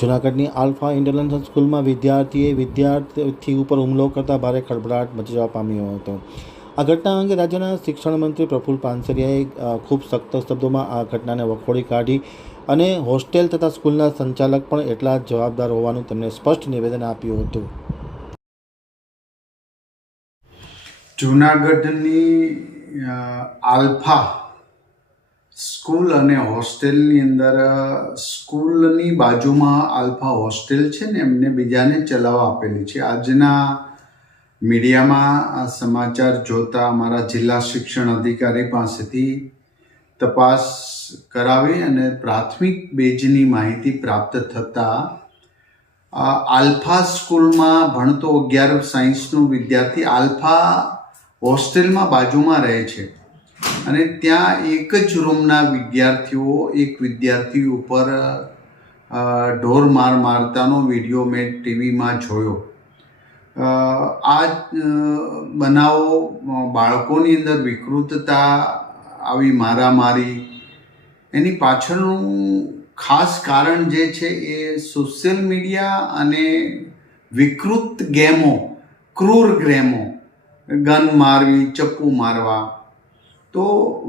જૂનાગઢની alpha international સ્કૂલમાં વિદ્યાર્થી ઉપર હુમલો કરતા ભારે ખળભળાટ મચી જવા પામ્યો હતો. આ ઘટના અંગે રાજ્યના શિક્ષણ મંત્રી પ્રફુલ પાનસરિયાએ ખૂબ સખ્ત શબ્દોમાં આ ઘટનાને વખોડી કાઢી અને હોસ્ટેલ તથા સ્કૂલના સંચાલક પણ એટલા જ જવાબદાર હોવાનું તેમણે સ્પષ્ટ નિવેદન આપ્યું હતું. જૂનાગઢની આલ્ફા સ્કૂલ અને હોસ્ટેલની અંદર સ્કૂલની બાજુમાં આલ્ફા હોસ્ટેલ છે ને એમને બીજાને ચલાવવા આપેલી છે. આજના મીડિયામાં સમાચાર જોતા અમારા જિલ્લા શિક્ષણ અધિકારી પાસેથી તપાસ કરાવી અને પ્રાથમિક બેઝની માહિતી પ્રાપ્ત થતાં આલ્ફા સ્કૂલમાં ભણતો 11 સાયન્સનો વિદ્યાર્થી આલ્ફા હોસ્ટેલમાં બાજુમાં રહે છે અને ત્યાં એક જ રૂમના વિદ્યાર્થીઓ એક વિદ્યાર્થી ઉપર ઢોર મારતાનો વિડીયો મેં ટીવીમાં જોયો. આ બનાવો બાળકોની અંદર વિકૃતતા, આવી મારામારી, એની પાછળનું ખાસ કારણ જે છે એ સોશિયલ મીડિયા અને વિકૃત ગેમો, ક્રૂર ગેમો, ગન મારવી, ચપ્પુ મારવા. તો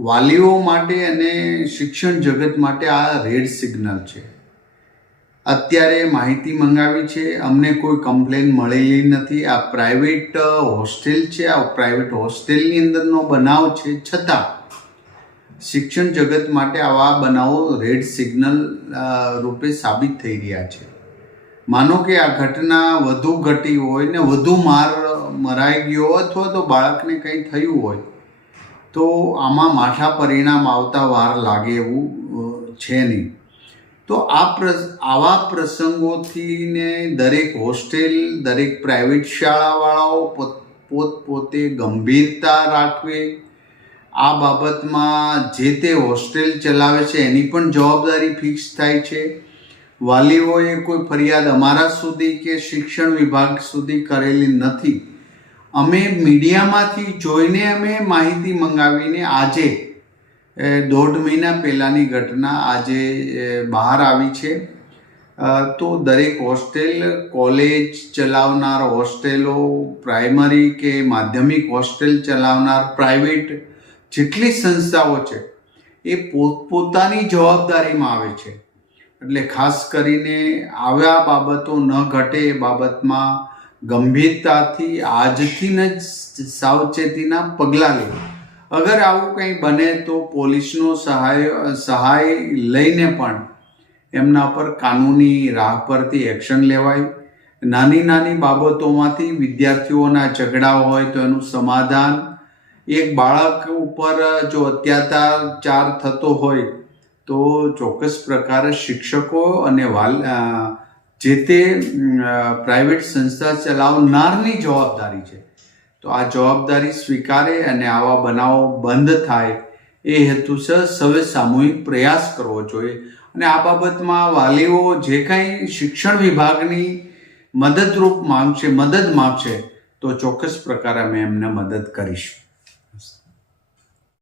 વાલીઓ માટે અને શિક્ષણ જગત માટે આ રેડ સિગ્નલ છે. અત્યારે માહિતી મંગાવી છે, અમને કોઈ કમ્પ્લેન મળેલી નથી. આ પ્રાઇવેટ હોસ્ટેલ છે, આ પ્રાઇવેટ હોસ્ટેલની અંદરનો બનાવ છે, છતાં શિક્ષણ જગત માટે આવા બનાવો રેડ સિગ્નલ રૂપે સાબિત થઈ રહ્યા છે. માનો કે આ ઘટના વધુ ઘટી હોય ને વધુ મરાઈ ગયો હોય અથવા તો બાળકને કંઈ થયું હોય તો આમાં માઠા પરિણામ આવતા વાર લાગે એવું છે નહીં. તો આવા પ્રસંગોથી ને દરેક હોસ્ટેલ, દરેક પ્રાઇવેટ શાળાવાળાઓ પોતે ગંભીરતા રાખવે. આ બાબતમાં જે તે હોસ્ટેલ ચલાવે છે એની પણ જવાબદારી ફિક્સ થાય છે. વાલીઓએ કોઈ ફરિયાદ અમારા સુધી કે શિક્ષણ વિભાગ સુધી કરેલી નથી. અમે મીડિયામાંથી જોઈને અમે માહિતી મંગાવીને આજે 1.5 મહિના પહેલાંની ઘટના આજે બહાર આવી છે. તો દરેક હોસ્ટેલ, કોલેજ ચલાવનાર હોસ્ટેલો, પ્રાઇમરી કે માધ્યમિક હોસ્ટેલ ચલાવનાર પ્રાઇવેટ જેટલી સંસ્થાઓ છે એ પોતપોતાની જવાબદારીમાં આવે છે. એટલે ખાસ કરીને આવા બાબતો ન ઘટે એ બાબતમાં ગંભીરતાથી આજથી જ સાવચેતીના પગલાં લે. અગર આવું કંઈ બને તો પોલીસનો સહાય લઈને પણ એમના પર કાનૂની રાહ પરથી એક્શન લેવાય. નાની નાની બાબતોમાંથી વિદ્યાર્થીઓના ઝઘડા હોય તો એનું સમાધાન. એક બાળક ઉપર જો અત્યાચાર થતો હોય તો ચોક્કસ પ્રકારે શિક્ષકો અને જે તે પ્રાઇવેટ સંસ્થા ચલાવનારની જવાબદારી છે. તો આ જવાબદારી સ્વીકારે અને આવા બનાવો બંધ થાય એ હેતુસર સૌએ સામૂહિક પ્રયાસ કરવો જોઈએ. અને આ બાબતમાં વાલીઓ જે કંઈ શિક્ષણ વિભાગની મદદ માંગશે તો ચોક્કસ પ્રકારે અમે એમને મદદ કરીશું.